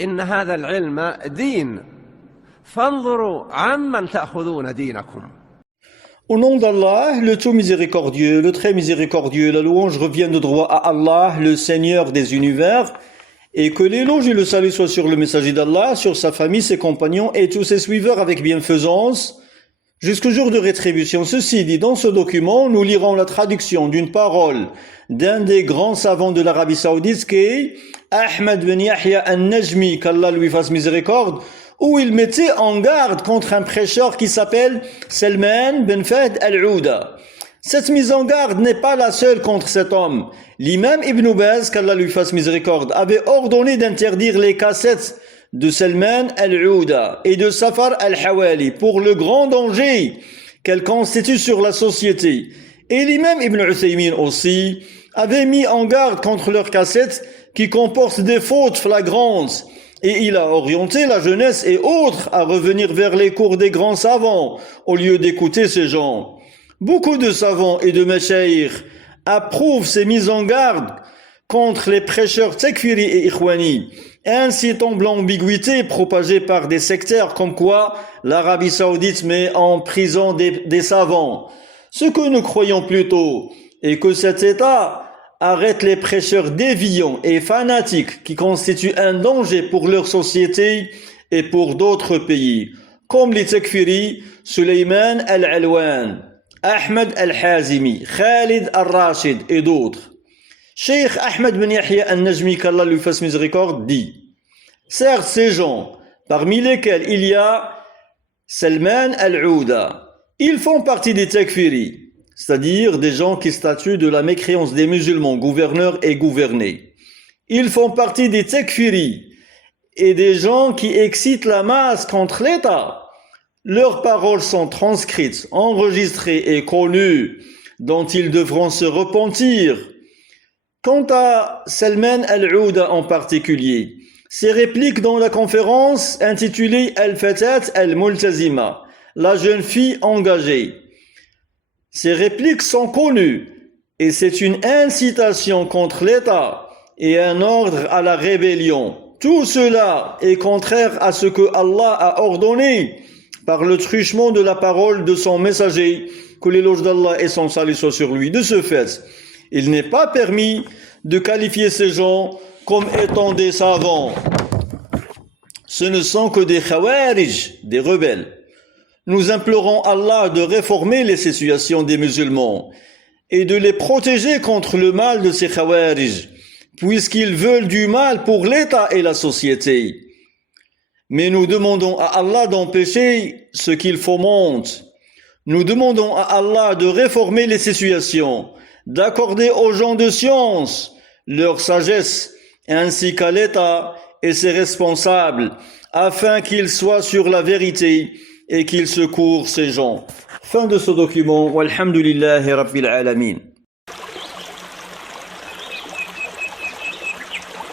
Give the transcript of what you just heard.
إن هذا العلم دين فانظروا عمن تأخذون دينكم. Au nom d'Allah, le tout miséricordieux, le très miséricordieux, la louange revient de droit à Allah, le Seigneur des univers, et que l'éloge et le salut soient sur le messager d'Allah, sur sa famille, ses compagnons et tous ses suiveurs avec bienfaisance, jusqu'au jour de rétribution. Ceci dit, dans ce document, nous lirons la traduction d'une parole d'un des grands savants de l'Arabie Saoudite, qui est Ahmed Ben Yahya An-Najmi, qu'Allah lui fasse miséricorde, où il mettait en garde contre un prêcheur qui s'appelle Salman Ben Fahd Al-Ouda. Cette mise en garde n'est pas la seule contre cet homme. L'imam Ibn Baz, qu'Allah lui fasse miséricorde, avait ordonné d'interdire les cassettes de Salman Al-Ouda et de Safar Al-Hawali pour le grand danger qu'elles constituent sur la société. Et l'imam Ibn Uthaymin aussi avait mis en garde contre leurs cassettes qui comportent des fautes flagrantes. Et il a orienté la jeunesse et autres à revenir vers les cours des grands savants au lieu d'écouter ces gens. Beaucoup de savants et de mashayikh approuvent ces mises en garde contre les prêcheurs takfiri et ikhwani, ainsi tombe l'ambiguïté propagée par des sectaires comme quoi l'Arabie Saoudite met en prison des savants. Ce que nous croyons plutôt est que cet État arrête les prêcheurs déviants et fanatiques qui constituent un danger pour leur société et pour d'autres pays, comme les takfiri, Sulayman Al-Alwan, Ahmed Al-Hazimi, Khalid Al-Rashid et d'autres. Cheikh Ahmed Ben Yahya An-Najmi, qu'Allah lui fasse miséricorde, dit: certes, ces gens, parmi lesquels il y a Salman Al-Ouda, ils font partie des takfiri, c'est-à-dire des gens qui statuent de la mécréance des musulmans, gouverneurs et gouvernés. Ils font partie des takfiri et des gens qui excitent la masse contre l'État. Leurs paroles sont transcrites, enregistrées et connues, dont ils devront se repentir. Quant à Salman Al-Ouda en particulier, ses répliques dans la conférence intitulée Al-Fatat Al-Multazima, la jeune fille engagée. Ces répliques sont connues et c'est une incitation contre l'État et un ordre à la rébellion. Tout cela est contraire à ce que Allah a ordonné par le truchement de la parole de son messager, que l'éloge d'Allah et son salut soient sur lui. De ce fait, il n'est pas permis de qualifier ces gens comme étant des savants. Ce ne sont que des khawarij, des rebelles. Nous implorons Allah de réformer les situations des musulmans et de les protéger contre le mal de ces khawarij, puisqu'ils veulent du mal pour l'État et la société. Mais nous demandons à Allah d'empêcher ce qu'ils fomentent. Nous demandons à Allah de réformer les situations, d'accorder aux gens de science leur sagesse, ainsi qu'à l'État et ses responsables, afin qu'ils soient sur la vérité et qu'ils secourent ces gens. Fin de ce document. Walhamdulillahi Rabbil Alamin.